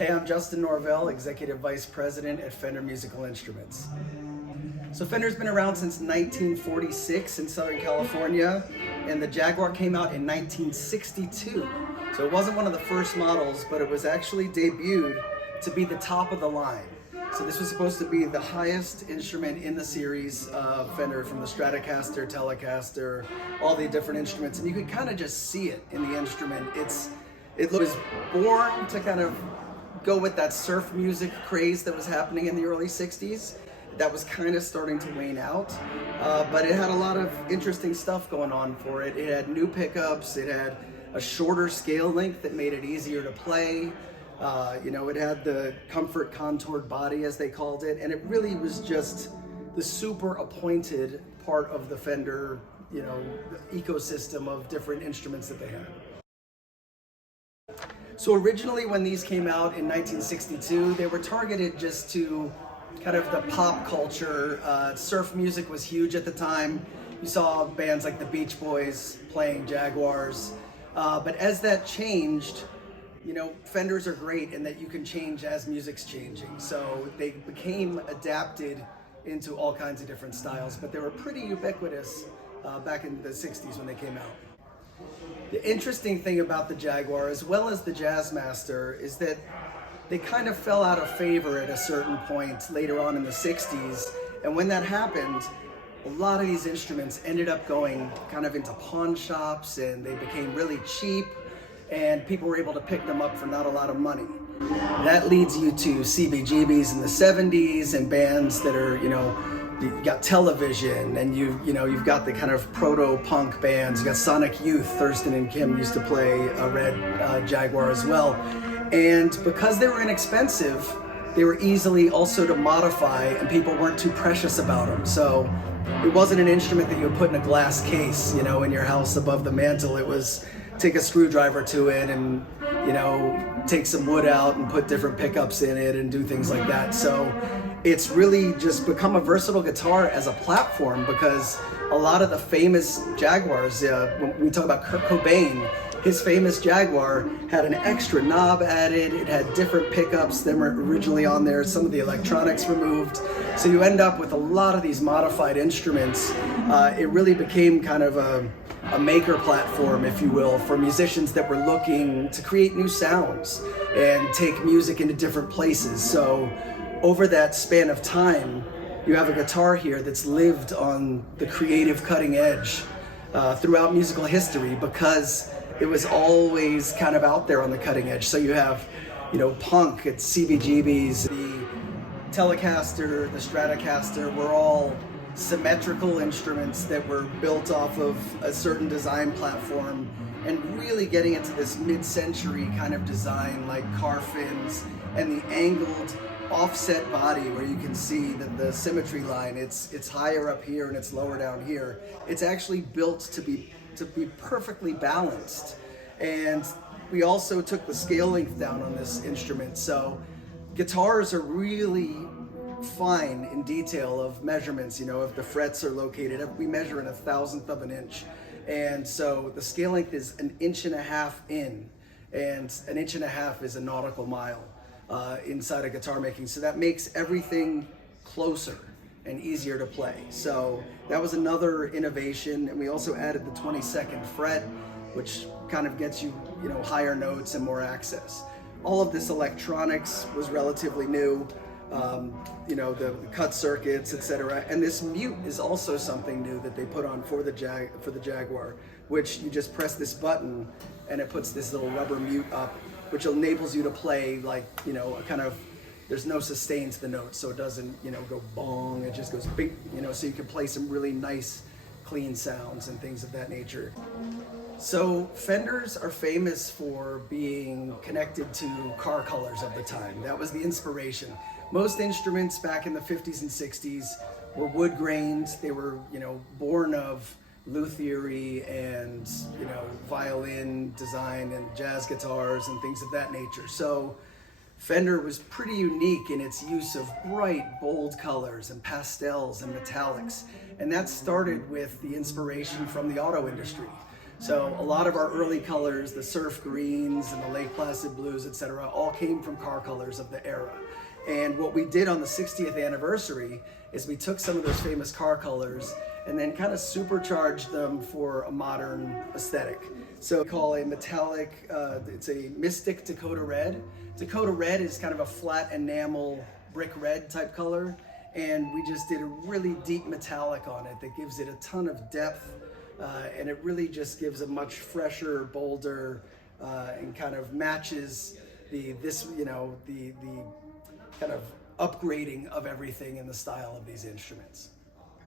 Hey, I'm Justin Norvell, Executive Vice President at Fender Musical Instruments. So Fender's been around since 1946 in Southern California, and the Jaguar came out in 1962. So it wasn't one of the first models, but it was actually debuted to be the top of the line. So this was supposed to be the highest instrument in the series of Fender, from the Stratocaster, Telecaster, all the different instruments, and you could kind of just see it in the instrument. It was born to kind of go with that surf music craze that was happening in the early 60s. That was kind of starting to wane out, but it had a lot of interesting stuff going on for it. It had new pickups, it had a shorter scale length that made it easier to play. It had the comfort contoured body, as they called it, and it really was just the super appointed part of the Fender, ecosystem of different instruments that they had. So originally when these came out in 1962, they were targeted just to kind of the pop culture. Surf music was huge at the time. You saw bands like the Beach Boys playing Jaguars. But as that changed, Fenders are great in that you can change as music's changing. So they became adapted into all kinds of different styles, but they were pretty ubiquitous back in the 60s when they came out. The interesting thing about the Jaguar, as well as the Jazzmaster, is that they kind of fell out of favor at a certain point later on in the 60s. And when that happened, a lot of these instruments ended up going kind of into pawn shops, and they became really cheap, and people were able to pick them up for not a lot of money. That leads you to CBGBs in the 70s and bands that are, you've got Television, and you've got the kind of proto-punk bands. You got Sonic Youth. Thurston and Kim used to play a red Jaguar as well. And because they were inexpensive, they were easily also to modify, and people weren't too precious about them. So it wasn't an instrument that you would put in a glass case, in your house above the mantle. It was take a screwdriver to it and, take some wood out and put different pickups in it and do things like that. So it's really just become a versatile guitar as a platform, because a lot of the famous Jaguars, when we talk about Kurt Cobain, his famous Jaguar had an extra knob added. It had different pickups that were originally on there, some of the electronics removed. So you end up with a lot of these modified instruments. It really became kind of a maker platform, if you will, for musicians that were looking to create new sounds and take music into different places. So over that span of time, you have a guitar here that's lived on the creative cutting edge throughout musical history, because it was always kind of out there on the cutting edge. So you have, punk, it's CBGBs, the Telecaster, the Stratocaster were all symmetrical instruments that were built off of a certain design platform, and really getting into this mid-century kind of design, like car fins and the angled offset body, where you can see that the symmetry line, it's higher up here and it's lower down here. It's actually built to be perfectly balanced. And we also took the scale length down on this instrument. So guitars are really fine in detail of measurements, if the frets are located, we measure in 1/1000th of an inch. And so the scale length is 1.5 inches in, and 1.5 inches is a nautical mile inside of guitar making. So that makes everything closer and easier to play. So that was another innovation. And we also added the 22nd fret, which kind of gets you, higher notes and more access. All of this electronics was relatively new. The cut circuits, etc. And this mute is also something new that they put on for the Jaguar, which you just press this button and it puts this little rubber mute up, which enables you to play like, there's no sustain to the notes, so it doesn't, go bong, it just goes bing, so you can play some really nice, clean sounds and things of that nature. So Fenders are famous for being connected to car colors of the time. That was the inspiration. Most instruments back in the 50s and 60s were wood grained. They were, born of luthiery and, violin design and jazz guitars and things of that nature. So Fender was pretty unique in its use of bright, bold colors and pastels and metallics. And that started with the inspiration from the auto industry. So a lot of our early colors, the surf greens and the Lake Placid blues, etc., all came from car colors of the era. And what we did on the 60th anniversary is we took some of those famous car colors and then kind of supercharged them for a modern aesthetic. So we call a metallic, it's a Mystic Dakota Red. Dakota Red is kind of a flat enamel brick red type color, and we just did a really deep metallic on it that gives it a ton of depth, and it really just gives a much fresher, bolder, and kind of matches the kind of upgrading of everything in the style of these instruments.